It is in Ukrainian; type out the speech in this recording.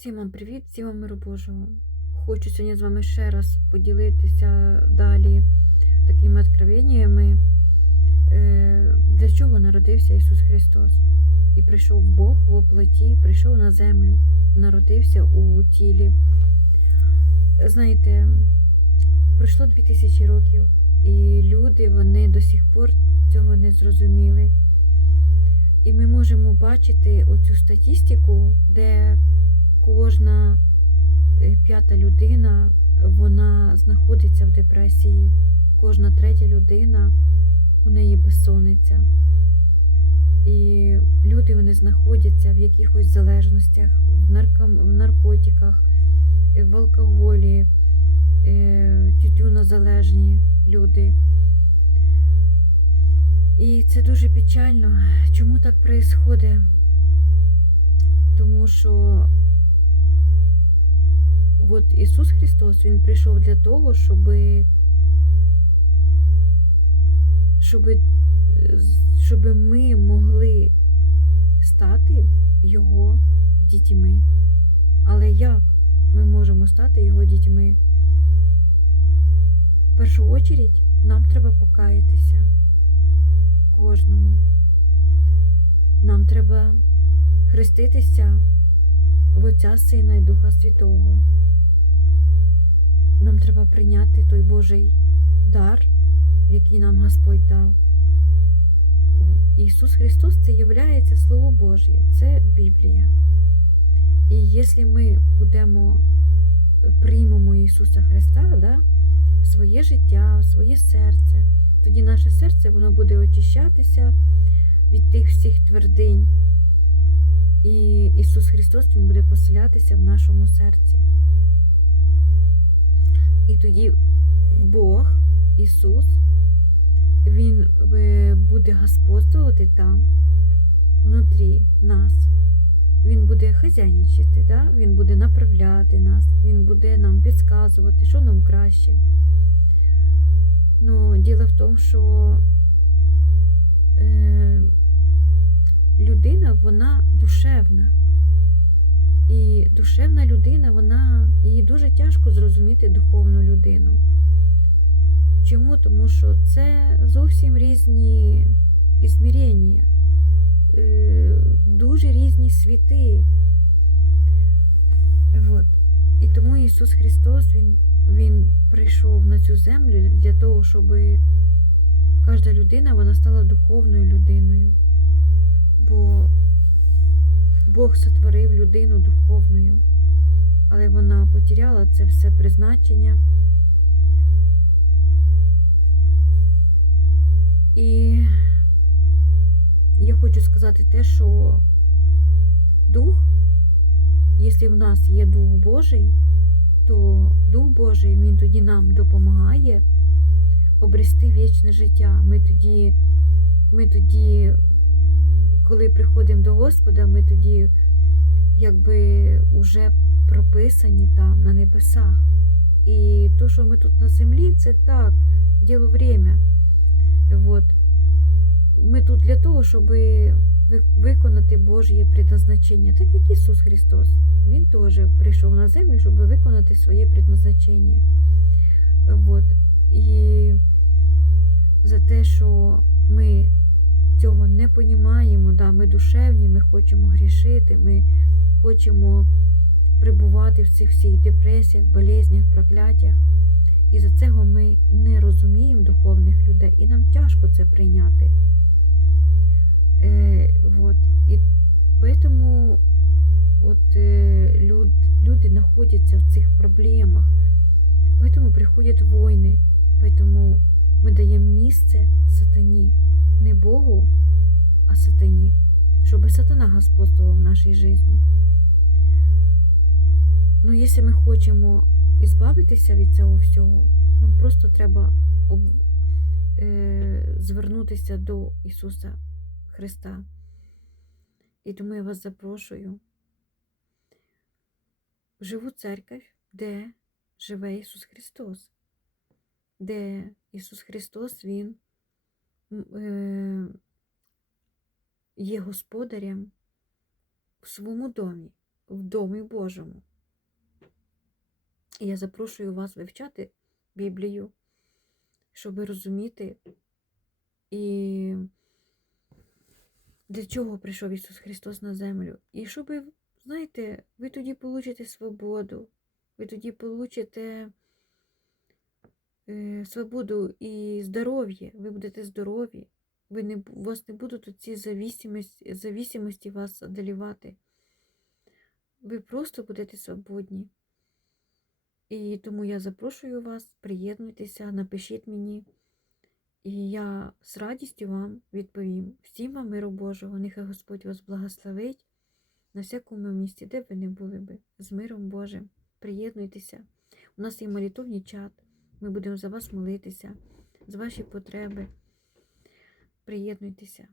Всім вам привіт, всім вам миру Божого. Хочу сьогодні з вами ще раз поділитися далі такими откровеннями, е, для чого народився Ісус Христос. І прийшов Бог в оплоті, прийшов на землю, народився у тілі. Знаєте, пройшло 2000 років, і люди вони до сих пор цього не зрозуміли. І ми можемо бачити оцю статистику, де кожна е, п'ята людина вона знаходиться в депресії, кожна третя людина у неї безсонниця. І люди вони знаходяться в якихось залежностях, в, нарком, в наркотиках, е, в алкоголі, е, тютюнозалежні люди. І це дуже печально. Чому так відбувається? Тому що от Ісус Христос, Він прийшов для того, щоб, щоб, щоб ми могли стати Його дітьми. Але як ми можемо стати Його дітьми? В першу очередь нам треба покаятися кожному. Нам треба хреститися в Отця Сина і Духа Святого. Нам треба прийняти той Божий дар, який нам Господь дав. Ісус Христос це є Слово Божє, це Біблія. І якщо ми будемо приймемо Ісуса Христа да, в своє життя, в своє серце, тоді наше серце воно буде очищатися від тих всіх твердинь. І Ісус Христос Він буде поселятися в нашому серці. Тоді Бог, Ісус, Він е, буде господствувати там, внутрі нас. Він буде хазяйничати, да? Він буде направляти нас, Він буде нам підказувати, що нам краще. Ну, діло в тому, що е, людина, вона душевна. І душевна людина, вона їй дуже тяжко зрозуміти духовну людину. Чому? Тому що це зовсім різні ізмірення, е, дуже різні світи. От. І тому Ісус Христос, Він він прийшов на цю землю для того, щоб кожна людина вона стала духовною людиною. Бо Бог сотворив людину духовною, але вона потеряла це все призначення. І я хочу сказати те, що дух, якщо в нас є Дух Божий, то Дух Божий Він тоді нам допомагає обрести вічне життя. Ми тоді, ми тоді, коли приходимо до Господа, ми тоді якби вже прописані там на небесах. І то, що ми тут на землі, це так, діло время. От. Ми тут для того, щоб виконати Божє предназначення, так як Ісус Христос. Він теж прийшов на землю, щоб виконати своє предназначення. От. І за те, що ми не понімаємо, да, ми душевні, ми хочемо грішити, ми хочемо прибувати в цих всіх депресіях, болезнях, прокляттях. І за цього ми не розуміємо духовних людей, і нам тяжко це прийняти. Е, вот. І поэтому от, е, люд, люди знаходяться в цих проблемах. Поэтому приходять війни. Поэтому ми даємо місце сатані. Не Богу, а сатані. Щоб сатана господствував в нашій житті. Ну, якщо ми хочемо ізбавитися від цього всього, нам просто треба об, е, звернутися до Ісуса Христа. І тому я вас запрошую живу церковь, де живе Ісус Христос, де Ісус Христос, Він е, є господарем в своєму домі, в Домі Божому. І я запрошую вас вивчати Біблію, щоб розуміти, і для чого прийшов Ісус Христос на землю. І щоб, знаєте, ви тоді получите свободу, ви тоді получите е, свободу і здоров'я, ви будете здорові, ви не, вас не будуть ці зависимості, зависимості вас одолівати. Ви просто будете свободні. І тому я запрошую вас, приєднуйтеся, напишіть мені. І я з радістю вам відповім. Всім вам миру Божого, нехай Господь вас благословить на всякому місці, де б ви не були би, з миром Божим. Приєднуйтеся. У нас є молитовний чат. Ми будемо за вас молитися, за ваші потреби. Приєднуйтеся.